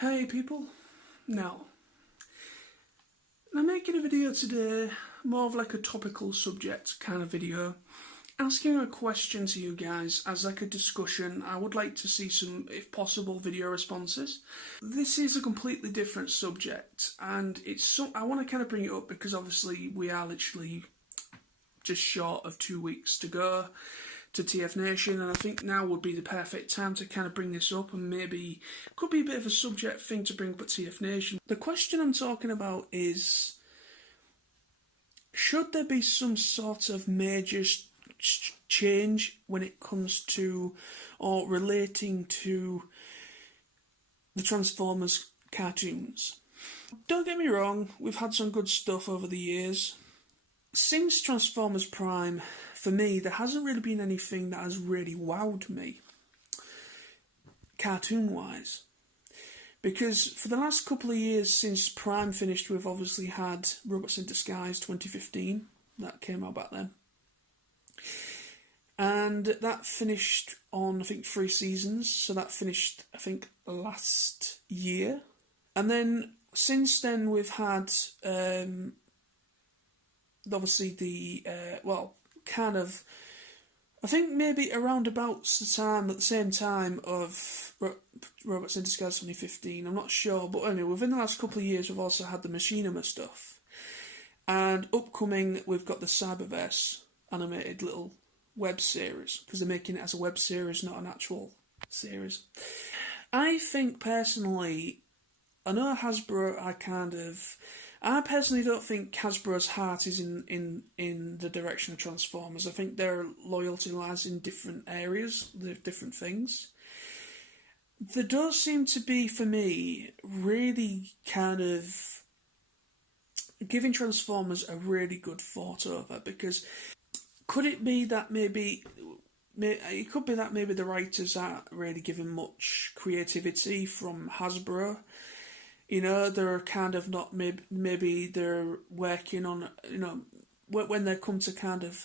Hey people, now I'm making a video today, more of like a topical subject kind of video, asking a question to you guys as like a discussion. I would like to see some, if possible, video responses. This is a completely different subject, and I want to kind of bring it up because obviously we are literally just short of 2 weeks to go to TF Nation, and I think now would be the perfect time to kind of bring this up, and maybe could be a bit of a subject thing to bring up at TF Nation. The question I'm talking about is, should there be some sort of major change when it comes to, or relating to, the Transformers cartoons? Don't get me wrong, we've had some good stuff over the years. Since Transformers Prime, for me, there hasn't really been anything that has really wowed me, cartoon-wise. Because for the last couple of years since Prime finished, we've obviously had Robots in Disguise 2015, that came out back then. And that finished on, I think, 3 seasons, so that finished, I think, last year. And then, since then, we've had, obviously the, I think maybe around about at the same time of Robots in Disguise 2015, I'm not sure, but anyway, within the last couple of years we've also had the Machinima stuff. And upcoming, we've got the Cyberverse animated little web series, because they're making it as a web series, not an actual series. I think personally, I know Hasbro I personally don't think Hasbro's heart is in the direction of Transformers. I think their loyalty lies in different areas, different things. There does seem to be, for me, really kind of giving Transformers a really good thought over, because could it be that maybe the writers aren't really given much creativity from Hasbro? You know, they're kind of not, maybe they're working on, when they come to kind of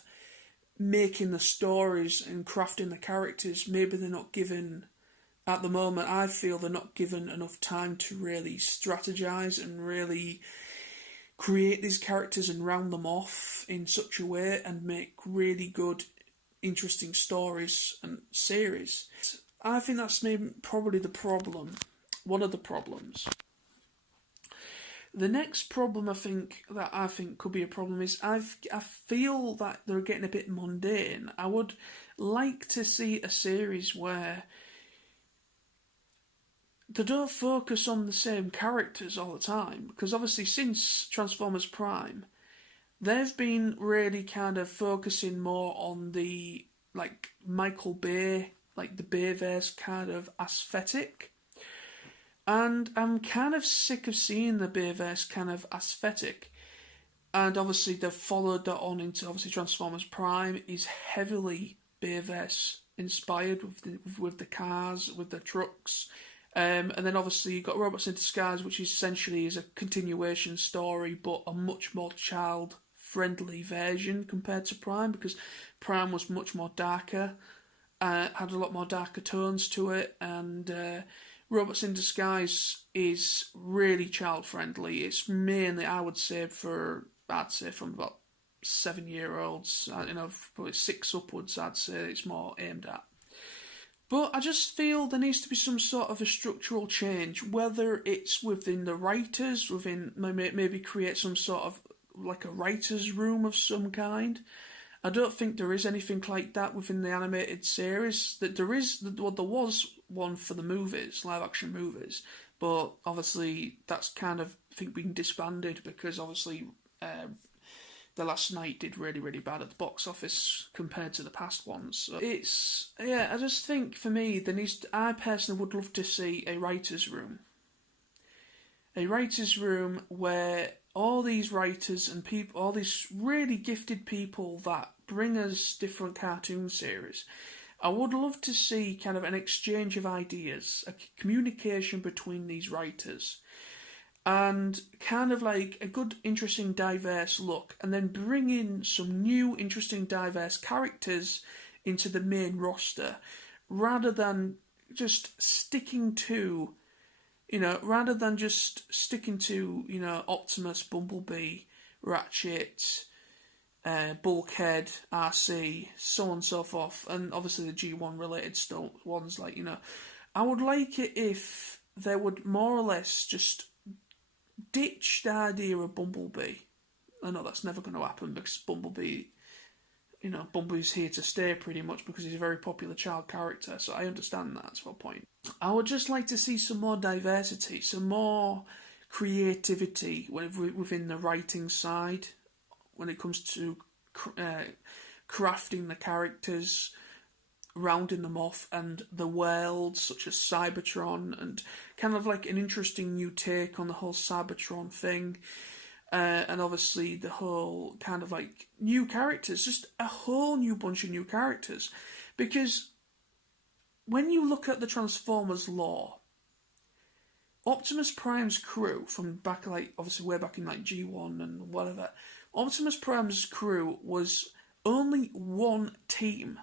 making the stories and crafting the characters, maybe they're not given, at the moment, I feel they're not given enough time to really strategize and really create these characters and round them off in such a way and make really good, interesting stories and series. I think that's maybe probably the problem, one of the problems. The next problem I think could be a problem is I feel that they're getting a bit mundane. I would like to see a series where they don't focus on the same characters all the time, because obviously since Transformers Prime, they've been really kind of focusing more on the, like, Michael Bay, like the Bayverse kind of aesthetic. And I'm kind of sick of seeing the Bayverse kind of aesthetic. And obviously they've followed that on into, obviously, Transformers Prime is heavily Bayverse inspired with the cars, with the trucks. And then obviously you've got Robots in Disguise, which essentially is a continuation story, but a much more child-friendly version compared to Prime, because Prime was much more darker, had a lot more darker tones to it, and Robots in Disguise is really child-friendly. It's mainly, I would say, from about 7-year-olds, probably 6 upwards, I'd say it's more aimed at. But I just feel there needs to be some sort of a structural change, whether it's within the writers, maybe create some sort of, like, a writer's room of some kind. I don't think there is anything like that within the animated series. That there was one for the movies, live action movies, but obviously that's kind of, I think, been disbanded because obviously The Last Knight did really, really bad at the box office compared to the past ones. So I just think for me I personally would love to see a writer's room. A writer's room where all these writers and people, all these really gifted people that bring us different cartoon series, I would love to see kind of an exchange of ideas, a communication between these writers, and kind of like a good, interesting, diverse look, and then bring in some new, interesting, diverse characters into the main roster, rather than just sticking to rather than just sticking to, Optimus, Bumblebee, Ratchet, Bulkhead, RC, so on and so forth, and obviously the G1 related ones, I would like it if they would more or less just ditch the idea of Bumblebee. I know that's never going to happen because Bumblebee's here to stay pretty much because he's a very popular child character, so I understand that to a point. I would just like to see some more diversity, some more creativity within the writing side when it comes to crafting the characters, rounding them off, and the worlds such as Cybertron, and kind of like an interesting new take on the whole Cybertron thing. And obviously the whole kind of like new characters, just a whole new bunch of new characters. Because when you look at the Transformers lore, Optimus Prime's crew from back, like obviously way back in like G1 and whatever, Optimus Prime's crew was only one team.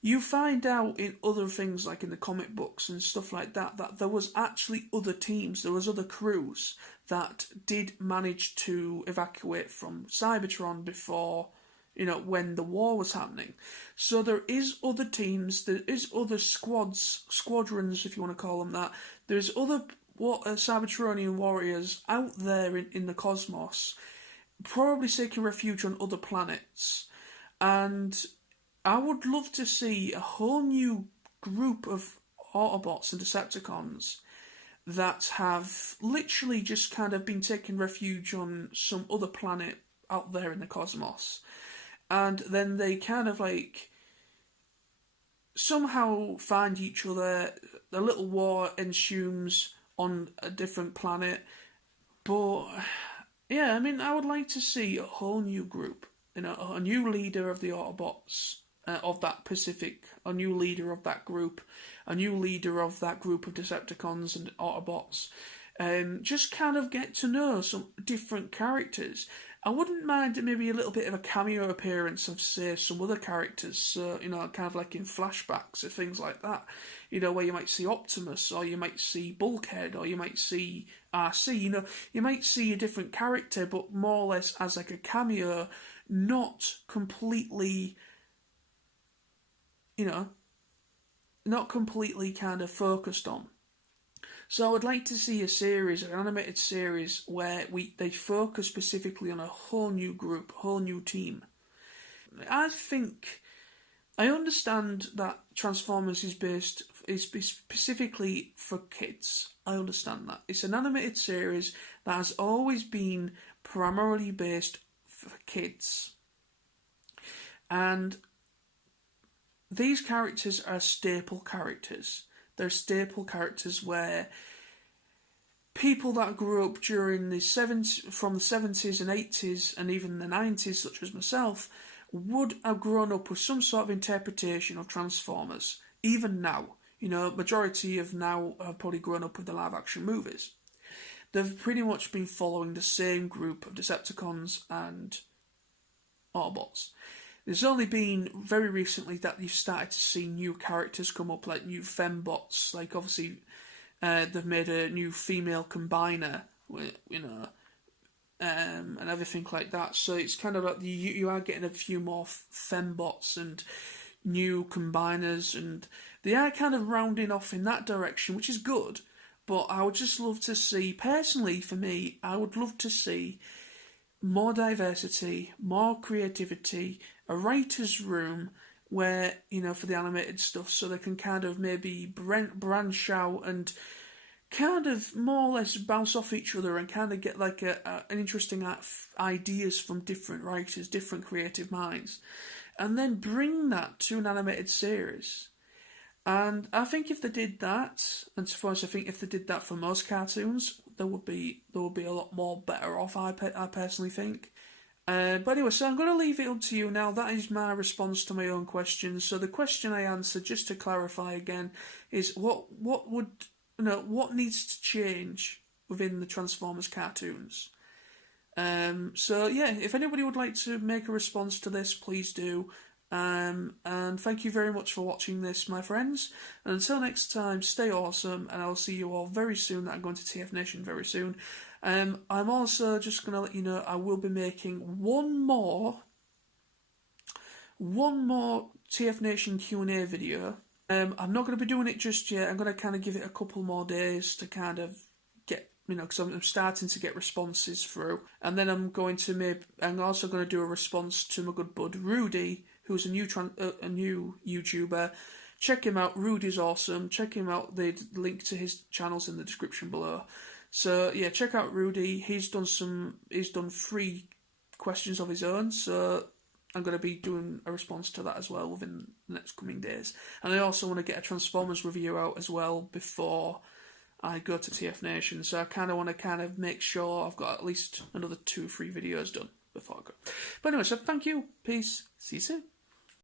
You find out in other things like in the comic books and stuff like that there was actually other teams, there was other crews that did manage to evacuate from Cybertron before, when the war was happening. So there is other teams, there is other squadrons, if you want to call them that. There's other Cybertronian warriors out there in the cosmos, probably seeking refuge on other planets. And I would love to see a whole new group of Autobots and Decepticons that have literally just kind of been taking refuge on some other planet out there in the cosmos. And then they kind of like somehow find each other, a little war ensues on a different planet. But yeah, I mean, I would like to see a whole new group, a new leader of the Autobots. Of that a new leader of that group, a new leader of that group of Decepticons and Autobots. Just kind of get to know some different characters. I wouldn't mind maybe a little bit of a cameo appearance of, say, some other characters, kind of like in flashbacks or things like that, where you might see Optimus, or you might see Bulkhead, or you might see RC, you might see a different character, but more or less as like a cameo, not completely not completely kind of focused on. So I would like to see an animated series where they focus specifically on a whole new group, a whole new team. I understand that Transformers is specifically for kids. I understand that. It's an animated series that has always been primarily based for kids. And these characters are staple characters. They're staple characters where people that grew up during from the 70s and 80s and even the 90s, such as myself, would have grown up with some sort of interpretation of Transformers. Even now, majority of now have probably grown up with the live action movies. They've pretty much been following the same group of Decepticons and Autobots. There's only been very recently that you've started to see new characters come up, like new fembots. Like obviously, they've made a new female combiner, and everything like that. So it's kind of like you are getting a few more fembots and new combiners, and they are kind of rounding off in that direction, which is good. But I would just love to see, personally for me, I would love to see more diversity, more creativity, a writer's room where, for the animated stuff, so they can kind of maybe branch out and kind of more or less bounce off each other and kind of get like an interesting ideas from different writers, different creative minds, and then bring that to an animated series. And I think if they did that, and so far as I think if they did that for most cartoons, there would be a lot more better off. I personally think. But anyway, so I'm going to leave it up to you now. That is my response to my own question. So the question I answered, just to clarify again, is what needs to change within the Transformers cartoons. So yeah, if anybody would like to make a response to this, please do. And thank you very much for watching this, my friends. And until next time, stay awesome, and I'll see you all very soon. I'm going to TF Nation very soon. I'm also just going to let you know I will be making one more TF Nation Q&A video. I'm not going to be doing it just yet. I'm going to kind of give it a couple more days to kind of get, because I'm starting to get responses through. And then I'm also going to do a response to my good bud Rudy, who's a new YouTuber. Check him out. Rudy's awesome. Check him out. The link to his channel's in the description below. So yeah, check out Rudy. He's done 3 questions of his own. So I'm going to be doing a response to that as well within the next coming days. And I also want to get a Transformers review out as well before I go to TF Nation. So I kind of want to make sure I've got at least another 2 or 3 videos done before I go. But anyway, so thank you. Peace. See you soon.